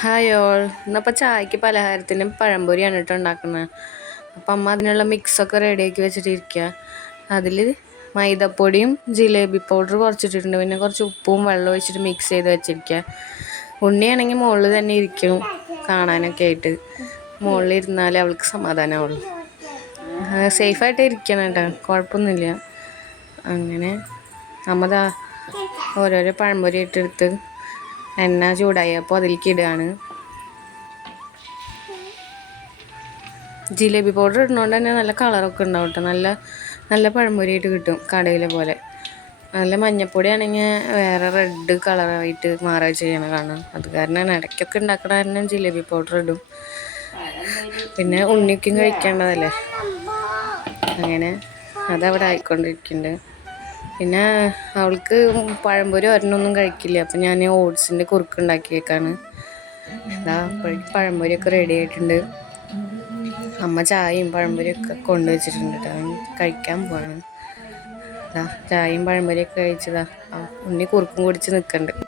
Hi all, ഇന്നപ്പോൾ ചായക്ക് പലഹാരത്തിന് പഴംപൊരിയാണ് കേട്ടോ ഉണ്ടാക്കുന്നത്. അപ്പം അമ്മ അതിനുള്ള മിക്സൊക്കെ റെഡിയാക്കി വെച്ചിട്ടിരിക്കുക. അതിൽ മൈദപ്പൊടിയും ജിലേബി പൗഡർ കുറച്ചിട്ടിട്ടുണ്ട്, പിന്നെ കുറച്ച് ഉപ്പും വെള്ളം ഒഴിച്ചിട്ട് മിക്സ് ചെയ്ത് വെച്ചിരിക്കുക. ഉണ്ണിയാണെങ്കിൽ മുകളിൽ തന്നെ ഇരിക്കും കാണാനൊക്കെ ആയിട്ട്. മുകളിൽ ഇരുന്നാലേ അവൾക്ക് സമാധാനമാവുള്ളൂ. സേഫായിട്ട് ഇരിക്കണം കേട്ടോ, കുഴപ്പമൊന്നുമില്ല. അങ്ങനെ അമ്മ ഓരോരോ പഴംപൊരി ഇട്ടെടുത്ത് എണ്ണ ചൂടായി അപ്പോൾ അതിലേക്ക് ഇടുകയാണ്. ജിലേബി പൗഡർ ഇടുന്നതുകൊണ്ട് തന്നെ നല്ല കളറൊക്കെ ഉണ്ടാവും കേട്ടോ. നല്ല പഴംപൊരിയായിട്ട് കിട്ടും കടയിലെ പോലെ. നല്ല മഞ്ഞപ്പൊടി ആണെങ്കിൽ വേറെ റെഡ് കളറായിട്ട് മാറുക ചെയ്യണം കാണാം. അത് കാരണം ഇടയ്ക്കൊക്കെ ഉണ്ടാക്കണ കാരണം ജിലേബി പൗഡർ ഇടും. പിന്നെ ഉണ്ണിക്കും കഴിക്കേണ്ടതല്ലേ, അങ്ങനെ അതവിടെ ആയിക്കൊണ്ടിരിക്കുന്നുണ്ട്. പിന്നെ അവൾക്ക് പഴംപൊരി ഒരെണ്ണമൊന്നും കഴിക്കില്ല. അപ്പം ഞാൻ ഓട്സിൻ്റെ കുറുക്ക് ഉണ്ടാക്കിയേക്കാണ്. പഴംപൊരിയൊക്കെ റെഡി ആയിട്ടുണ്ട്. അമ്മ ചായയും പഴംപൊരിയൊക്കെ കൊണ്ടുവച്ചിട്ടുണ്ട് കേട്ടോ. കഴിക്കാൻ പോവാണ്. ചായയും പഴംപൊരിയൊക്കെ കഴിച്ചതാ. ഉണ്ണി കുറുക്കും കുടിച്ച് നിൽക്കുന്നുണ്ട്.